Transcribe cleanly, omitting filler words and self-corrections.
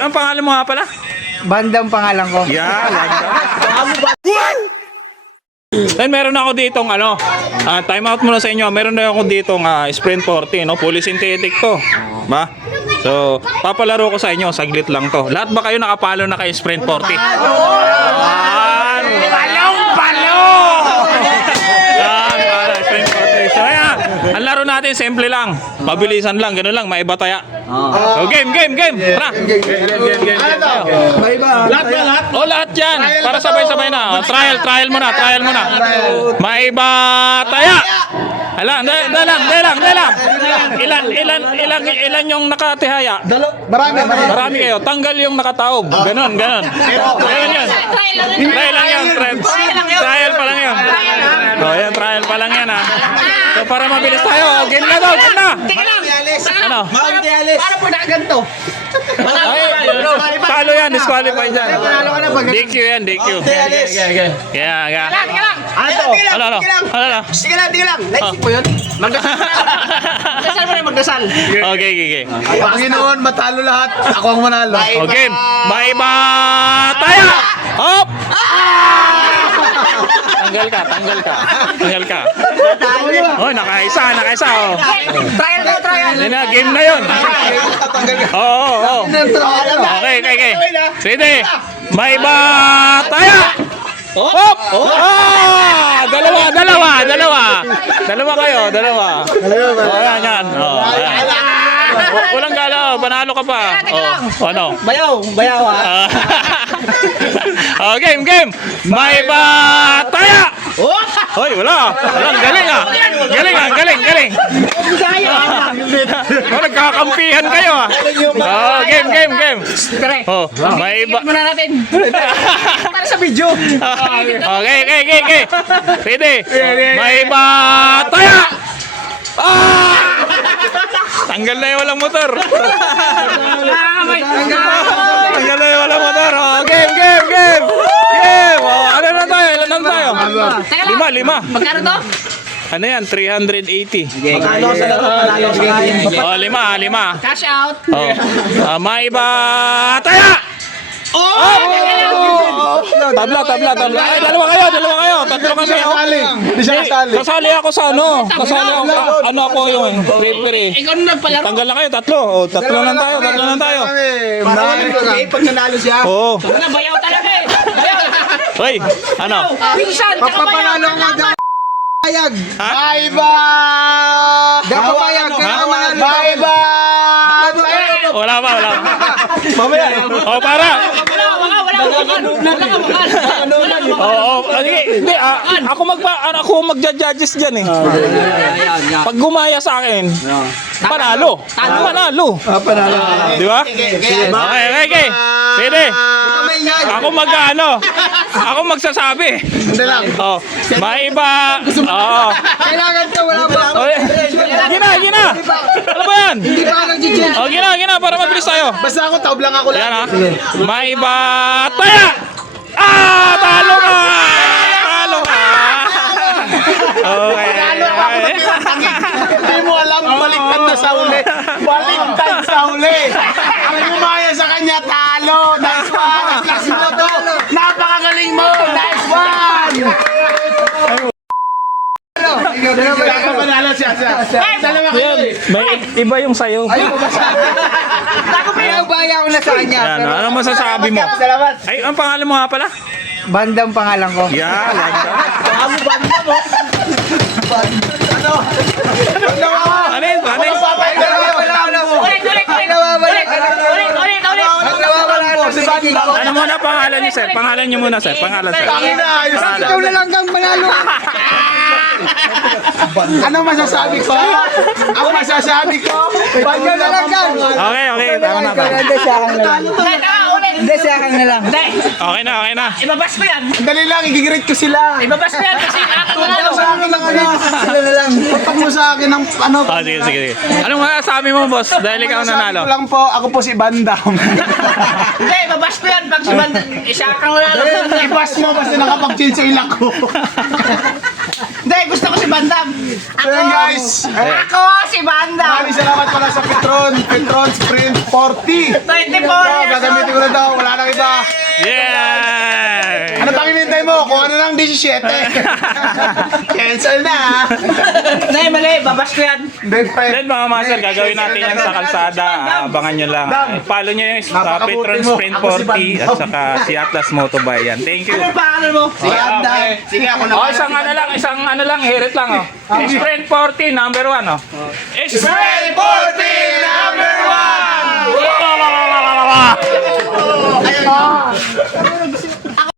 Ang pangalan mo nga pala? Bandang pangalan ko. Yan. Then meron ako ditong time out muna sa inyo. Meron na ako ditong Sprint 40, no? Fully synthetic to. Ba? So, papalaro ko sa inyo, saglit lang to. Lahat ba kayo nakapalo na kay Sprint 40? Sprint 40. So, ayan. Ang laro natin, simple lang. Mabilisan lang, gano'n lang, maiba taya. So, game. Tara. Game. Lahat. Oh, lahat yan. Para sabay-sabay na. Trial muna. Maiba taya. Hala, dahil lang. Ilan yung nakatihaya? Marami kayo. Tanggal yung nakataob. Ganon. Ganon yun. Trial lang yun. Trial pa lang yun. Oh, yan, trial pa lang yan, ha. So, para mabilis tayo. Game na daw, game na. Ano? Para po nakaganto. Talo yan, disqualified yan. DQ yan, DQ. Kaya. Ano? Sige lang. Naisip mo yun? Magdasal mo rin, magdasal. Okay. Panginoon, matalo lahat. Ako ang manalo. Okay, maiba tayo! Hop! Tanggal ka. Oh, nakaisa. Oh. Trial. Yan na, game na yun. Oo. Okay. Sige. Maiba tayo! Hop! Dalawa kayo. Oh, yan. Oh, ayan. Walang galaw, panalo ka pa. Oh, ano? Bayaw ha. Game. May bataya! Hoy, wala. Walang galing. Nagkakampihan kayo ah. Game. Oh, may Muna natin. Para sa video. Okay. Pwede. May bataya! Tanggal na yung walang motor. Oh, game. Oh, ano na tayo? Ilan na tayo? Lima. Magkano to? Ano yan? 380. Oh, lima. Cash out. Oh. Maiba taya! Tabla. Ay, dalawa kayo. Tatlo kasi ako. Hindi siya kasali. Kasali ako sa ano ako yung referee. Ikaw na nagpalaro. Tanggal na kayo, tatlo. Oh, tatlo lang tayo. Pag nanalo siya. Oo. Ano, bayaw talaga eh. Bayaw. Hoy, ano? Pinsan, tsaka bayaw. Papapanalo ang magpapayag. Ha? Iba! Gapapayag ka Ha? na manalo. Iba! Wala pa. Mamaya. Oh, para. Wala ka. Oo, sige. Hindi, ako magja-judges diyan eh. Pag gumaya sa akin, panalo. Panalo. Di ba? Okay. Sige. Ako ako magsasabi. Hindi lang. Oh, maiba. Oo. Kailangan to, wala ba? Gina. Ano ba yan? Hindi pa ako nag-judge. Oh, gina, para mabilis tayo. Basta ako, taob lang ako lang. Yan ha. Maiba taya! Talo ka! Okay. Hindi mo alam, baliktad na sa uli. Baliktad sa uli. Ang gumaya sa kanya, talo. Nice one. Class mo to. Napakagaling mo. Nice one. Panalo siya. Dalawa kayo eh. May iba yung sayo. Ako pinabaya ko na sa kanya. Yan, ano masasabi mo? Salamat. Ay, ang pangalan mo nga pala? Bandang pangalan ko. Yan. Ano? Ano yun? Ulit. Ano muna pangalan niyo, sir? Pangalan niyo muna, sir. Pangalan, sir. Ikaw na lang kang manalo. Ano masasabi ko? Ang masasabi ko, banyo na lang kang. Okay. Tama na. Hindi siya kang na lang. Hindi siya kang na lang. Okay na. Ibabas mo yan. Dali lang, i-greet ko sila. Ibabas mo yan kasi ako Ano sa akin ng ano? Sila na lang. Pag mo sa akin ng ano. Sige. Anong masasabi mo, boss? Dahil ikaw nanalo. Sabi ko lang po, ako po si Bandam. Hindi, ibabas mo yan. Pag sumanda, isa kang wala. I-pass mo kasi nakapag-change yung ilak ko. Hindi, gusto ko si Bandam. Ayan guys. Ako si Bandam. Maraming salamat pala sa Petron. Petron Sprint 40. 24 years Gagamitin ko na daw. Wala nang iba. Yeah! Ano pang hinintay mo? Kung ano lang 17. Cancel na. Nay, mali. Babas ko yan. Then, Then mga master, gagawin natin yan sa kalsada. Abangan nyo lang. Follow nyo yung Petron Sprint 40 at saka si Atlas Motobike. Yan. Thank you. Ano pa mo? Sige, ako na. Oh, isang ano lang, hirit lang oh. Sprint 40, number 1 oh. Sprint 40 number 1! Ayun.